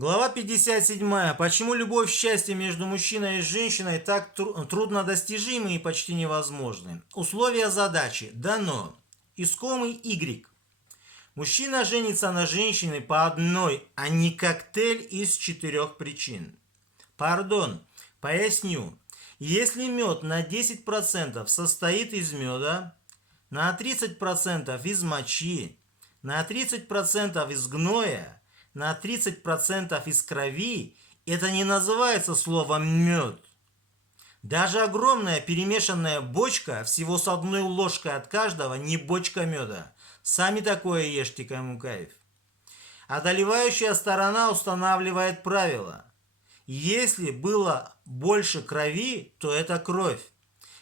Глава 57. Почему любовь, счастье между мужчиной и женщиной так труднодостижимы и почти невозможны? Условия задачи. Дано. Искомый Y. Мужчина женится на женщине по одной, а не коктейль из 4 причин. Пардон, поясню. Если мед на 10% состоит из меда, на 30% из мочи, на 30% из гноя, на 30% из крови, это не называется словом мед. Даже огромная перемешанная бочка, всего с одной ложкой от каждого, не бочка меда. Сами такое ешьте, кому кайф. Одолевающая сторона устанавливает правила. Если было больше крови, то это кровь.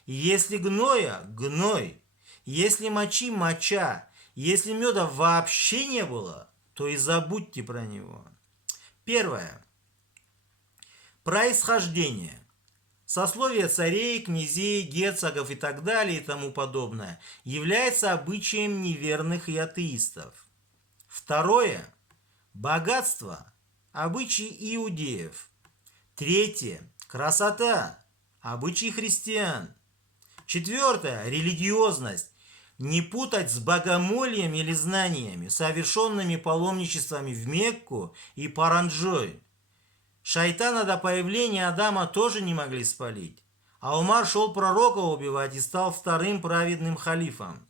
Если гноя – гной. Если мочи – моча. Если меда вообще не было, то и забудьте про него. Первое. Происхождение. Сословие царей, князей, герцогов и так далее и тому подобное является обычаем неверных и атеистов. Второе. Богатство. Обычаи иудеев. Третье. Красота. Обычаи христиан. Четвертое. Религиозность. Не путать с богомольем или знаниями, совершенными паломничествами в Мекку и Паранджой. Шайтана до появления Адама тоже не могли спалить, а Умар шел пророка убивать и стал вторым праведным халифом.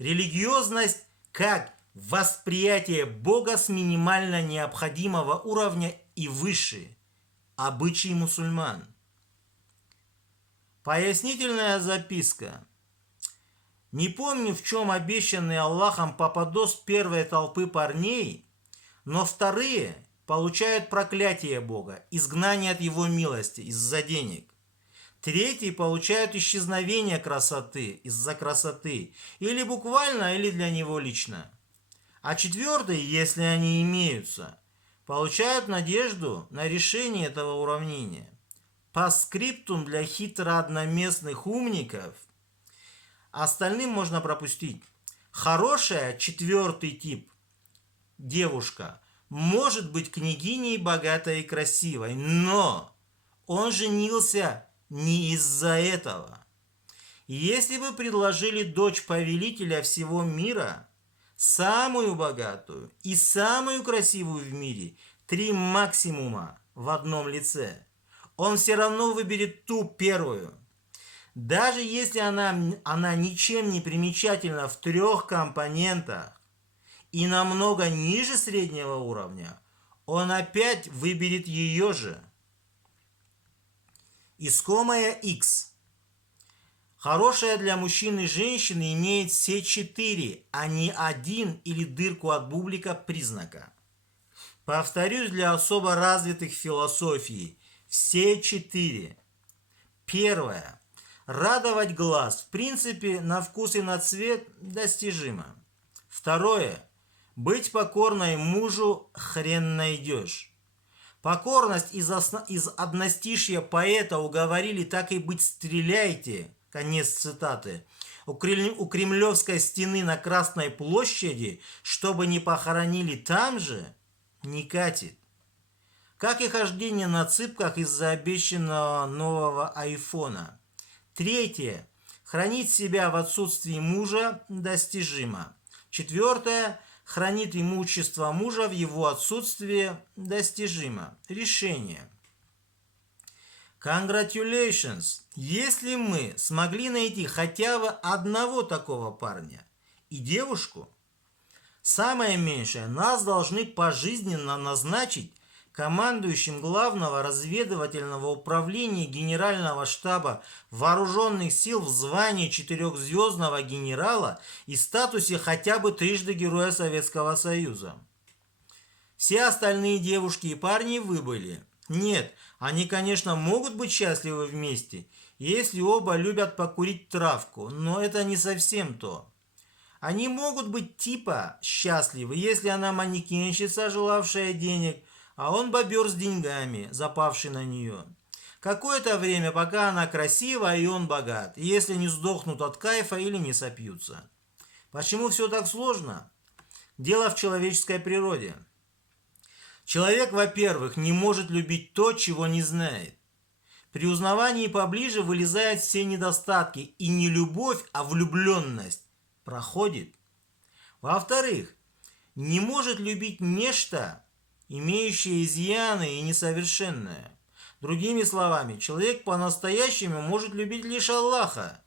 Религиозность как восприятие Бога с минимально необходимого уровня и выше. Обычаи мусульман. Пояснительная записка. Не помню, в чем обещанный Аллахом попадос первой толпы парней, но вторые получают проклятие Бога, изгнание от Его милости из-за денег. Третьи получают исчезновение красоты из-за красоты, или буквально, или для него лично. А четвертые, если они имеются, получают надежду на решение этого уравнения. По скриптум для хитро-одноместных умников – остальным можно пропустить. Хорошая, четвертый тип, девушка, может быть княгиней, богатой и красивой, но он женился не из-за этого. Если бы предложили дочь повелителя всего мира, самую богатую и самую красивую в мире, 3 максимума в одном лице, он все равно выберет ту первую. Даже если она ничем не примечательна в 3 компонентах и намного ниже среднего уровня, он опять выберет ее же. Искомая X. Хорошая для мужчины и женщины имеет все 4, а не один или дырку от бублика признака. Повторюсь для особо развитых философий. Все 4. Первое. Радовать глаз, в принципе, на вкус и на цвет достижимо. Второе. Быть покорной мужу хрен найдешь. Покорность из одностишья поэта уговорили так и быть стреляйте, конец цитаты, у Кремлевской стены на Красной площади, чтобы не похоронили там же, не катит. Как и хождение на цыпках из-за обещанного нового айфона. Третье. Хранить себя в отсутствии мужа достижимо. Четвертое. Хранит имущество мужа в его отсутствии достижимо. Решение. Congratulations! Если мы смогли найти хотя бы одного такого парня и девушку, самое меньшее, нас должны пожизненно назначить командующим Главного разведывательного управления Генерального штаба Вооруженных сил в звании 4-звездного генерала и статусе хотя бы трижды Героя Советского Союза. Все остальные девушки и парни выбыли. Нет, они, конечно, могут быть счастливы вместе, если оба любят покурить травку, но это не совсем то. Они могут быть типа счастливы, если она манекенщица, желавшая денег, а он бобер с деньгами, запавший на нее. Какое-то время, пока она красива и он богат, если не сдохнут от кайфа или не сопьются. Почему все так сложно? Дело в человеческой природе. Человек, во-первых, не может любить то, чего не знает. При узнавании поближе вылезают все недостатки, и не любовь, а влюбленность проходит. Во-вторых, не может любить нечто, имеющее изъяны и несовершенное. Другими словами, человек по-настоящему может любить лишь Аллаха,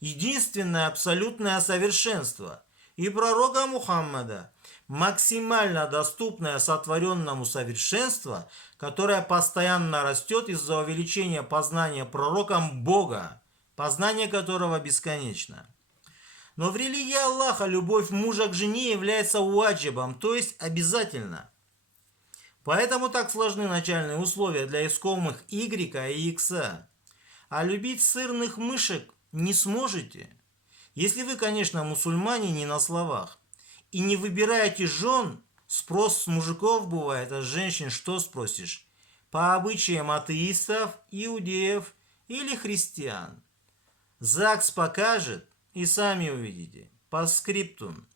единственное абсолютное совершенство, и пророка Мухаммада, максимально доступное сотворенному совершенство, которое постоянно растет из-за увеличения познания пророком Бога, познание которого бесконечно. Но в религии Аллаха любовь мужа к жене является ваджибом, то есть обязательно. Поэтому так сложны начальные условия для искомых Y и X. А любить сырных мышек не сможете, если вы, конечно, мусульмане не на словах, и не выбираете жен. Спрос с мужиков бывает, а с женщин что спросишь? По обычаям атеистов, иудеев или христиан. ЗАГС покажет, и сами увидите. По скриптум.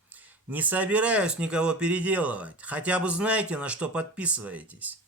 Не собираюсь никого переделывать, хотя бы знаете, на что подписываетесь.